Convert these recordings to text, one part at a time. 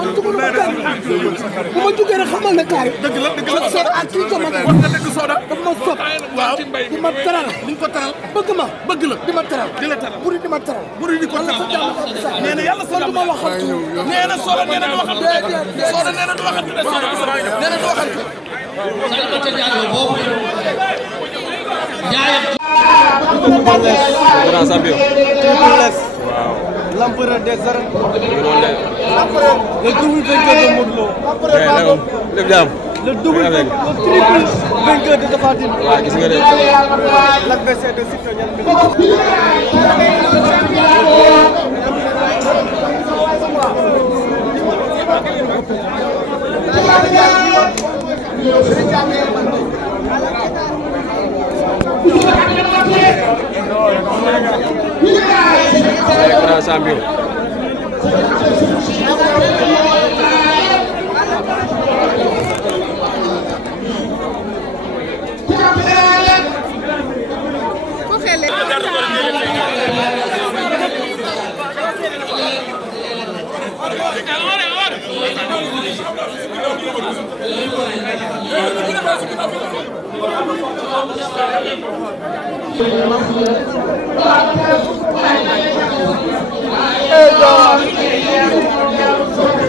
bu ma jugee rek xamal ne kaari. dëgg la Soda ak kii sama wax nga dëgg Soda. daf ma sopp. waaw di ma teral. ni nga ko teral. bëgg ma bëgg la di ma teral. di la teral buri di ma teral. buri di ko teral. nee na yàlla sa jàmm ma waxantu. nee na Soda nee na du waxantu. Soda nee na du waxantu de Soda nee na du waxantu. grand champion. waaw. l'empereur des arènes. le double vainqueur de Modou Lo. lépp jaam. le double le triple vainqueur de Tapha Tine. waaw gis nga de. l'adversaire de Siteu grand champion.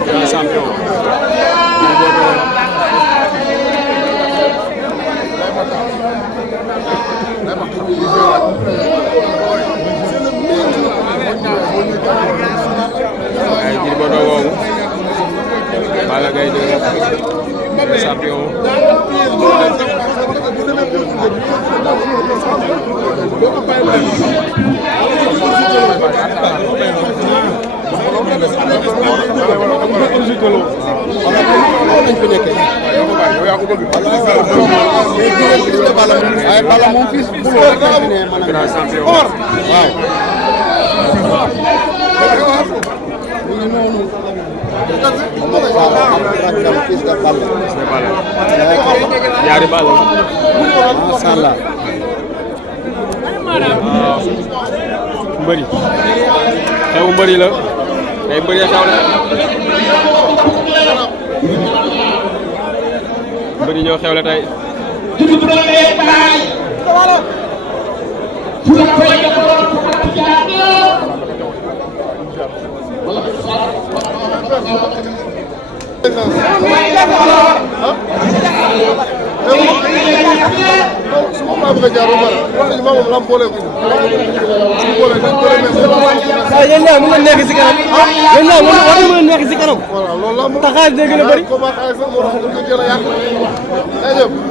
Grand champion. ay Gris Bordeaux woowu Balla Gaye de champion. ñaari Balla. Masha Allah. mbëri xew mbëri la day mbëri xew la mbëri ñoo xew la tey. waaw yéen ñaa mën na nekk si kanam. yéen ñaa war na mën a nekk si kanam. taxawaay dégg na bëri.